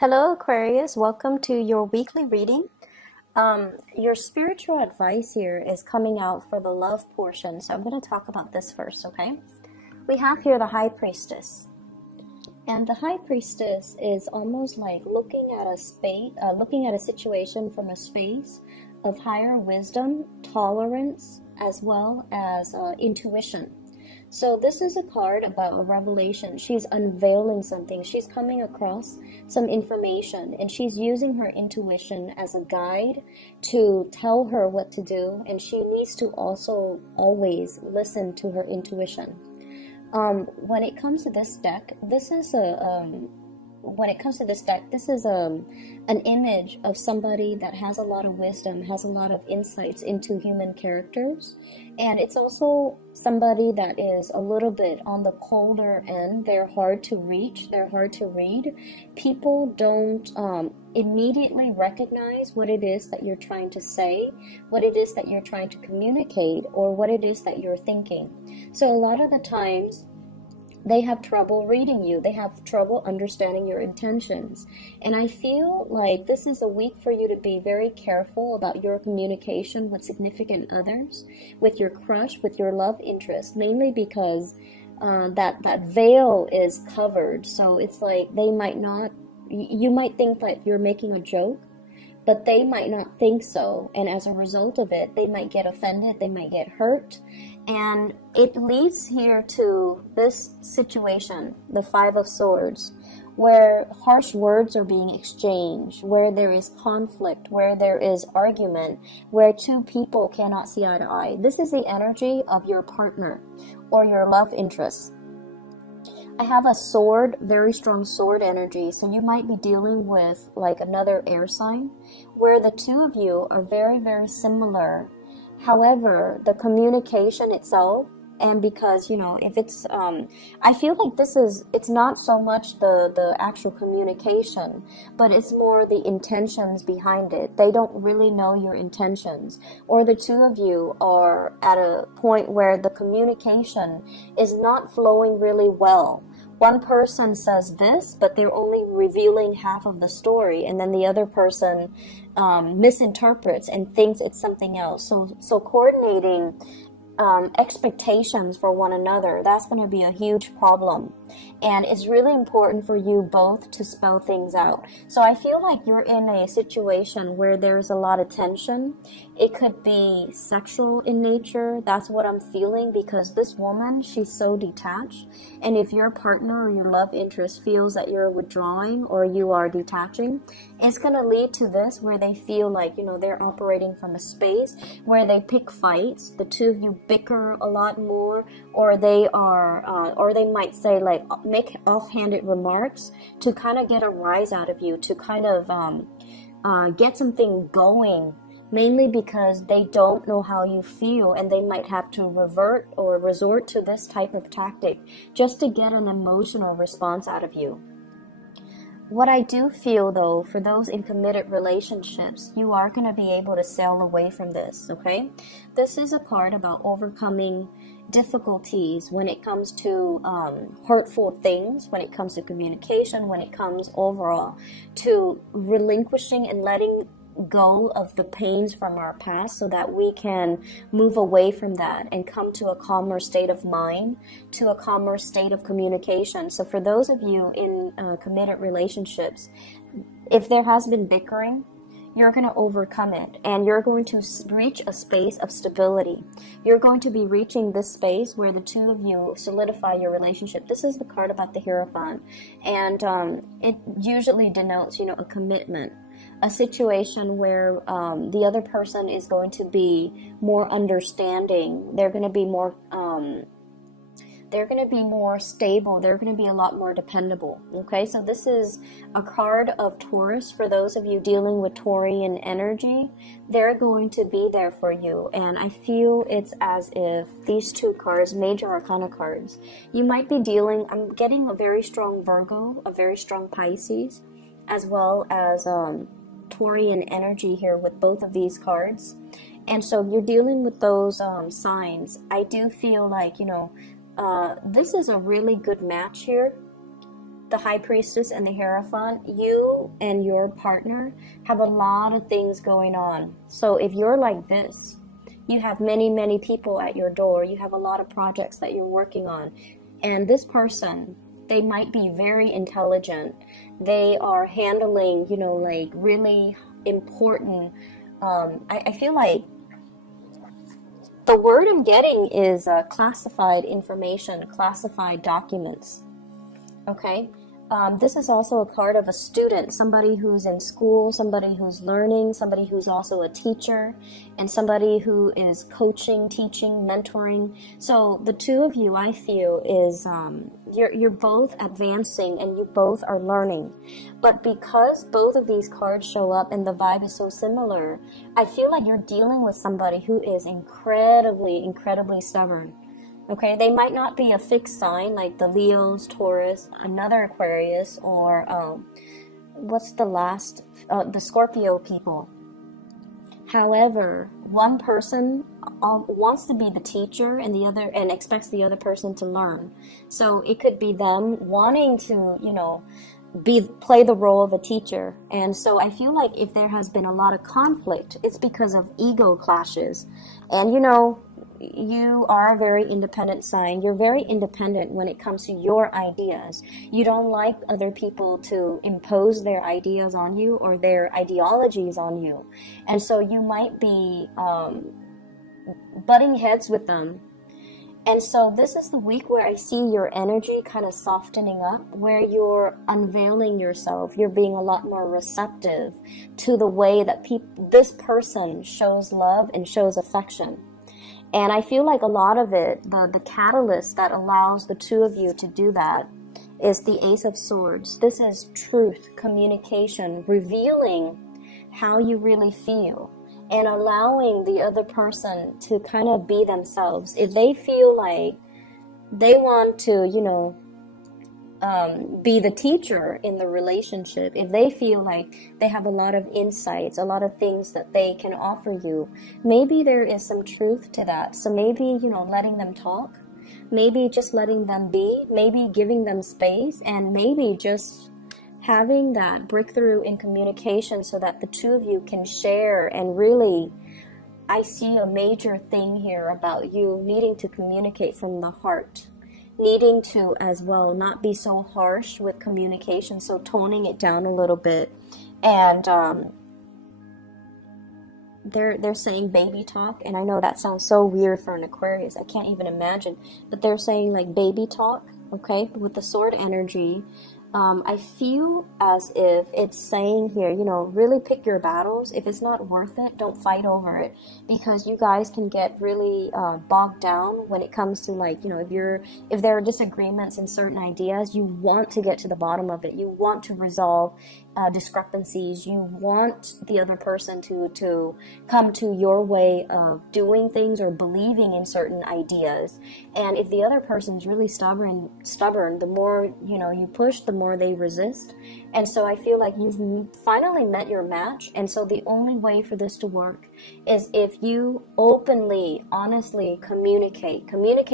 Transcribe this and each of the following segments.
Hello, Aquarius. Welcome to your weekly reading. Your spiritual advice here is coming out for the love portion. So I'm going to talk about this first, okay? We have here the High Priestess. And the High Priestess is almost like looking at a situation from a space of higher wisdom, tolerance, as well as intuition. So this is a card about a revelation. She's unveiling something. She's coming across some information, and she's using her intuition as a guide to tell her what to do, and she needs to also always listen to her intuition. When it comes to this deck, this is an image of somebody that has a lot of wisdom, has a lot of insights into human characters, and it's also somebody that is a little bit on the colder end. They're hard to reach, they're hard to read. People don't immediately recognize what it is that you're trying to say, what it is that you're trying to communicate, or what it is that you're thinking. So a lot of the times, they have trouble reading you. They have trouble understanding your intentions. And I feel like this is a week for you to be very careful about your communication with significant others, with your crush, with your love interest, mainly because that veil is covered. So it's like they might not, you might think that you're making a joke, but they might not think so. And as a result of it, they might get offended, they might get hurt. And it leads here to this situation, the Five of Swords, where harsh words are being exchanged, where there is conflict, where there is argument, where two people cannot see eye to eye. This is the energy of your partner or your love interest. I have a sword, very strong sword energy, so you might be dealing with like another air sign, where the two of you are very, very similar. However, the communication itself, and because, you know, if it's, I feel like it's not so much the actual communication, but it's more the intentions behind it. They don't really know your intentions, or the two of you are at a point where the communication is not flowing really well. One person says this, but they're only revealing half of the story, and then the other person misinterprets and thinks it's something else. So coordinating expectations for one another, that's going to be a huge problem. And it's really important for you both to spell things out. So I feel like you're in a situation where there's a lot of tension. It could be sexual in nature. That's what I'm feeling, because this woman, she's so detached. And if your partner or your love interest feels that you're withdrawing or you are detaching, it's going to lead to this where they feel like, you know, they're operating from a space where they pick fights. The two of you bicker a lot more, or they are, or they might say like, make offhanded remarks to kind of get a rise out of you, to kind of get something going, mainly because they don't know how you feel, and they might have to revert or resort to this type of tactic just to get an emotional response out of you. What I do feel, though, for those in committed relationships, you are going to be able to sail away from this, okay? This is a card about overcoming difficulties when it comes to hurtful things, when it comes to communication, when it comes overall to relinquishing and letting go of the pains from our past, so that we can move away from that and come to a calmer state of mind, to a calmer state of communication. So for those of you in committed relationships, if there has been bickering, you're going to overcome it, and you're going to reach a space of stability. You're going to be reaching this space where the two of you solidify your relationship. This is the card about the Hierophant, and it usually denotes, you know, a commitment, a situation where the other person is going to be more understanding. They're going to be more stable. They're going to be a lot more dependable. Okay, so this is a card of Taurus. For those of you dealing with Taurian energy, they're going to be there for you. And I feel it's as if these two cards, major arcana cards, you might be dealing, I'm getting a very strong Virgo, a very strong Pisces, as well as Taurian energy here with both of these cards. And so you're dealing with those signs. I do feel like, you know, this is a really good match here. the High Priestess and the Hierophant, you and your partner have a lot of things going on. So if you're like this, you have many, many people at your door. You have a lot of projects that you're working on. And this person, they might be very intelligent. They are handling, you know, like really important, I feel like the word I'm getting is classified information, classified documents. Okay, this is also a card of a student, somebody who's in school, somebody who's learning, somebody who's also a teacher, and somebody who is coaching, teaching, mentoring. So the two of you, I feel, is you're both advancing and you both are learning. But because both of these cards show up and the vibe is so similar, I feel like you're dealing with somebody who is incredibly, incredibly stubborn. Okay, they might not be a fixed sign like the Leos, Taurus, another Aquarius, or what's the last, the Scorpio people. However, one person wants to be the teacher and the other, and expects the other person to learn. So it could be them wanting to, you know, play the role of a teacher. And so I feel like if there has been a lot of conflict, it's because of ego clashes. And you know, you are a very independent sign. You're very independent when it comes to your ideas. You don't like other people to impose their ideas on you or their ideologies on you. And so you might be butting heads with them. And so this is the week where I see your energy kind of softening up, where you're unveiling yourself. You're being a lot more receptive to the way that this person shows love and shows affection. And I feel like a lot of it, the catalyst that allows the two of you to do that is the Ace of Swords. This is truth, communication, revealing how you really feel and allowing the other person to kind of be themselves. If they feel like they want to, you know, be the teacher in the relationship, if they feel like they have a lot of insights, a lot of things that they can offer you, maybe there is some truth to that. So maybe, you know, letting them talk, maybe just letting them be, maybe giving them space, and maybe just having that breakthrough in communication so that the two of you can share. And really, I see a major thing here about you needing to communicate from the heart, needing to as well not be so harsh with communication, so toning it down a little bit. And they're saying baby talk, and I know that sounds so weird for an Aquarius, I can't even imagine, but they're saying like baby talk, okay, with the sword energy. I feel as if it's saying here, you know, really pick your battles. If it's not worth it, don't fight over it, because you guys can get really bogged down when it comes to, like, you know, if there are disagreements in certain ideas, you want to get to the bottom of it. You want to resolve discrepancies. You want the other person to come to your way of doing things or believing in certain ideas. And if the other person is really stubborn, the more, you know, you push, the more they resist. And so I feel like you've finally met your match. And so the only way for this to work is if you openly, honestly communicate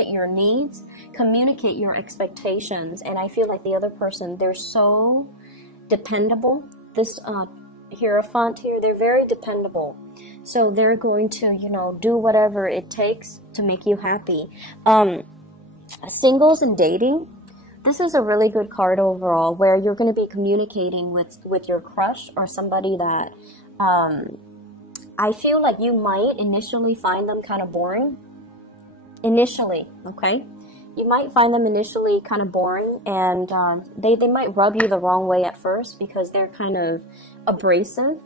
your needs, communicate your expectations. And I feel like the other person, they're so dependable. This Hierophant here, they're very dependable. So they're going to, you know, do whatever it takes to make you happy. Singles and dating, this is a really good card overall, where you're going to be communicating with your crush or somebody that I feel like you might initially find them kind of boring. Initially, okay? You might find them initially kind of boring, and they might rub you the wrong way at first because they're kind of abrasive.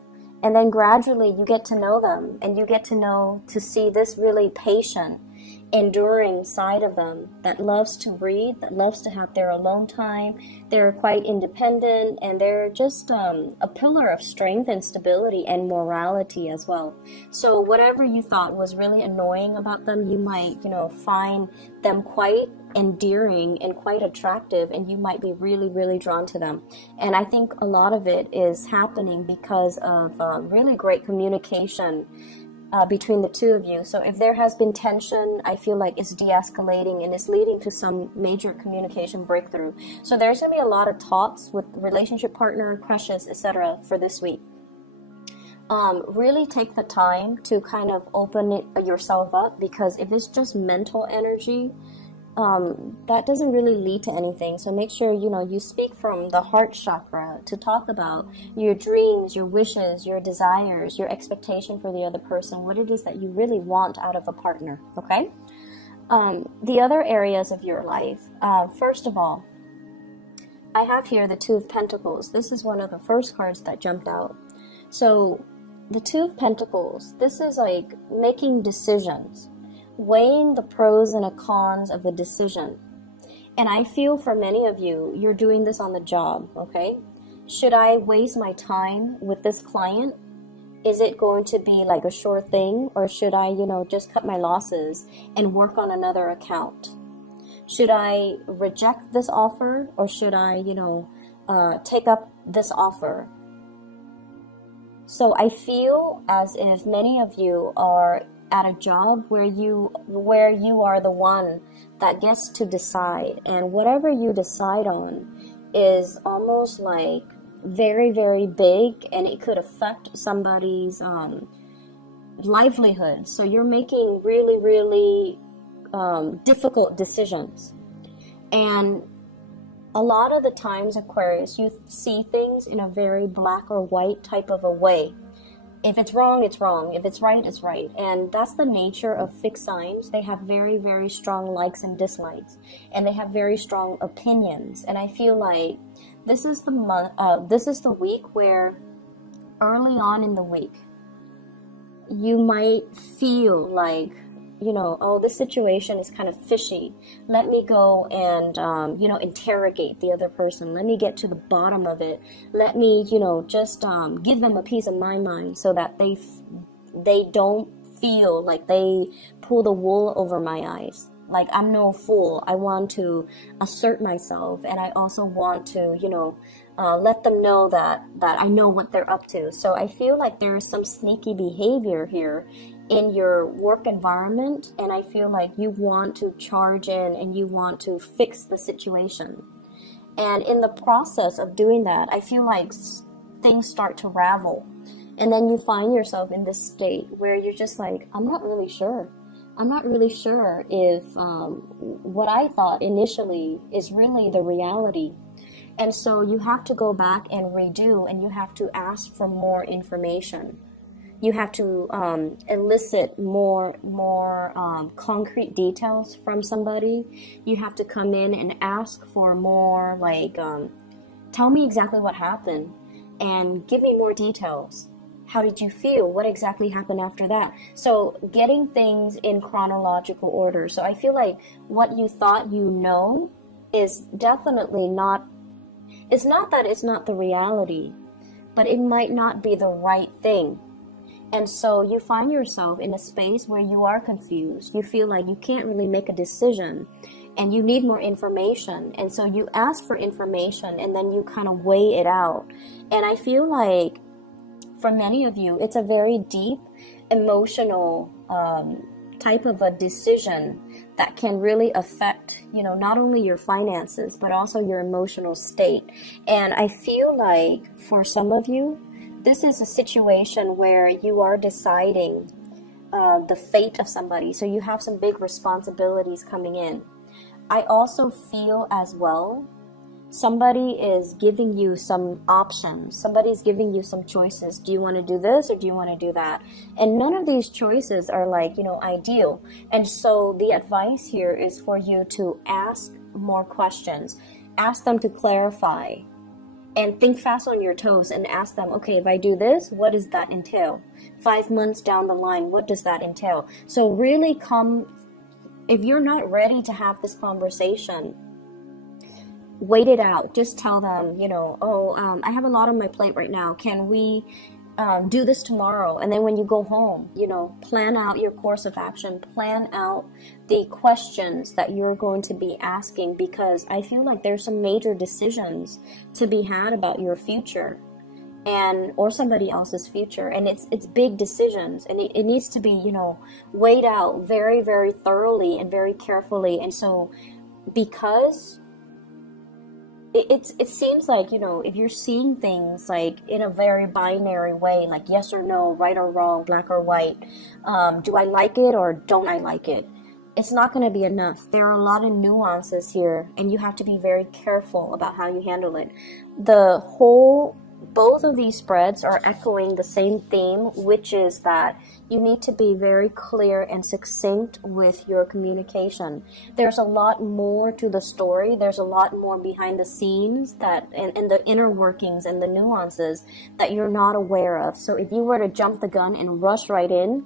And then gradually you get to know them, and you get to see this really patient, enduring side of them that loves to read, that loves to have their alone time. They're quite independent, and they're just a pillar of strength and stability and morality as well. So whatever you thought was really annoying about them, you might, you know, find them quite endearing and quite attractive, and you might be really, really drawn to them. And I think a lot of it is happening because of really great communication between the two of you. So if there has been tension, I feel like it's de-escalating and it's leading to some major communication breakthrough. So there's going to be a lot of talks with relationship partner, crushes, etc. for this week. Really take the time to kind of open yourself up, because if it's just mental energy, that doesn't really lead to anything. So make sure, you speak from the heart chakra to talk about your dreams, your wishes, your desires, your expectation for the other person, what it is that you really want out of a partner, okay? The other areas of your life, first of all, I have here the Two of Pentacles. This is one of the first cards that jumped out. So the Two of Pentacles, this is like making decisions, weighing the pros and the cons of the decision. And I feel for many of you, you're doing this on the job, okay? Should I waste my time with this client? Is it going to be like a sure thing? Or should I, just cut my losses and work on another account? Should I reject this offer, or should I, take up this offer? So I feel as if many of you are at a job where you are the one that gets to decide, and whatever you decide on is almost like very, very big, and it could affect somebody's livelihood. So you're making really, really difficult decisions. And a lot of the times, Aquarius, you see things in a very black or white type of a way. If it's wrong, it's wrong. If it's right, it's right. And that's the nature of fixed signs. They have very, very strong likes and dislikes, and they have very strong opinions. And I feel like this is the week where early on in the week, you might feel like, oh, this situation is kind of fishy. Let me go and, interrogate the other person. Let me get to the bottom of it. Let me, just give them a piece of my mind so that they don't feel like they pull the wool over my eyes. Like, I'm no fool. I want to assert myself, and I also want to, let them know that I know what they're up to. So I feel like there is some sneaky behavior here in your work environment, and I feel like you want to charge in and you want to fix the situation. And in the process of doing that, I feel like things start to ravel, and then you find yourself in this state where you're just like, I'm not really sure if what I thought initially is really the reality. And so you have to go back and redo, and you have to ask for more information. You have to elicit more concrete details from somebody. You have to come in and ask for more, like, tell me exactly what happened and give me more details. How did you feel? What exactly happened after that? So getting things in chronological order. So I feel like what you thought is definitely not, it's not that it's not the reality, but it might not be the right thing. And so you find yourself in a space where you are confused. You feel like you can't really make a decision, and you need more information. And so you ask for information, and then you kind of weigh it out. And I feel like for many of you, it's a very deep, emotional type of a decision that can really affect, not only your finances, but also your emotional state. And I feel like for some of you, this is a situation where you are deciding the fate of somebody. So you have some big responsibilities coming in. I also feel as well, somebody is giving you some options. Somebody's giving you some choices. Do you want to do this, or do you want to do that? And none of these choices are like, ideal. And so the advice here is for you to ask more questions. Ask them to clarify. And think fast on your toes and ask them, okay, if I do this, what does that entail? 5 months down the line, what does that entail? So really if you're not ready to have this conversation, wait it out. Just tell them, I have a lot on my plate right now. Can we do this tomorrow? And then when you go home, plan out your course of action, plan out the questions that you're going to be asking, because I feel like there's some major decisions to be had about your future. and or somebody else's future, and it's big decisions, and it needs to be, you know, weighed out very, very thoroughly and very carefully. And so because it seems like, you know, if you're seeing things like in a very binary way, like yes or no, right or wrong, black or white, do I like it or don't I like it, it's not going to be enough. There are a lot of nuances here, and you have to be very careful about how you handle it. Both of these spreads are echoing the same theme, which is that you need to be very clear and succinct with your communication. There's a lot more to the story. There's a lot more behind the scenes that, and the inner workings and the nuances that you're not aware of. So if you were to jump the gun and rush right in,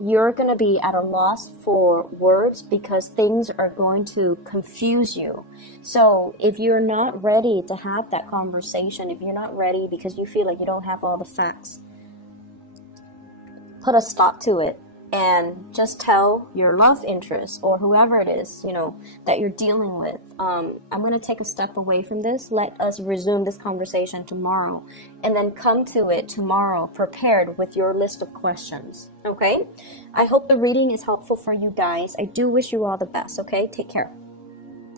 you're going to be at a loss for words because things are going to confuse you. So if you're not ready to have that conversation, if you're not ready because you feel like you don't have all the facts, put a stop to it and just tell your love interest or whoever it is, you know, that you're dealing with. I'm going to take a step away from this. Let us resume this conversation tomorrow, and then come to it tomorrow prepared with your list of questions. Okay? I hope the reading is helpful for you guys. I do wish you all the best. Okay? Take care.